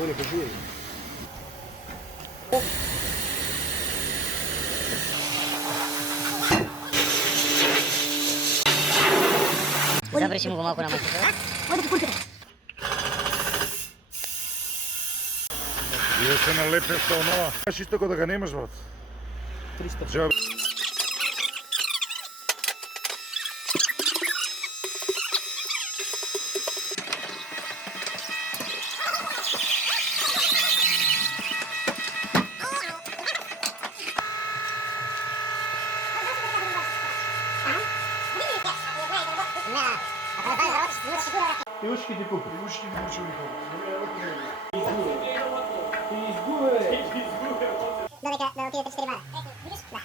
Olha, continua. Završimo pomalku na mačku. Bio se nalepe što ono. Znaš isto ko da ga nemaš, brat. 300. Džab. I uški ti kupi. I uški mi uči ulikom. Ti izgube. Da ti 4 bara. Da.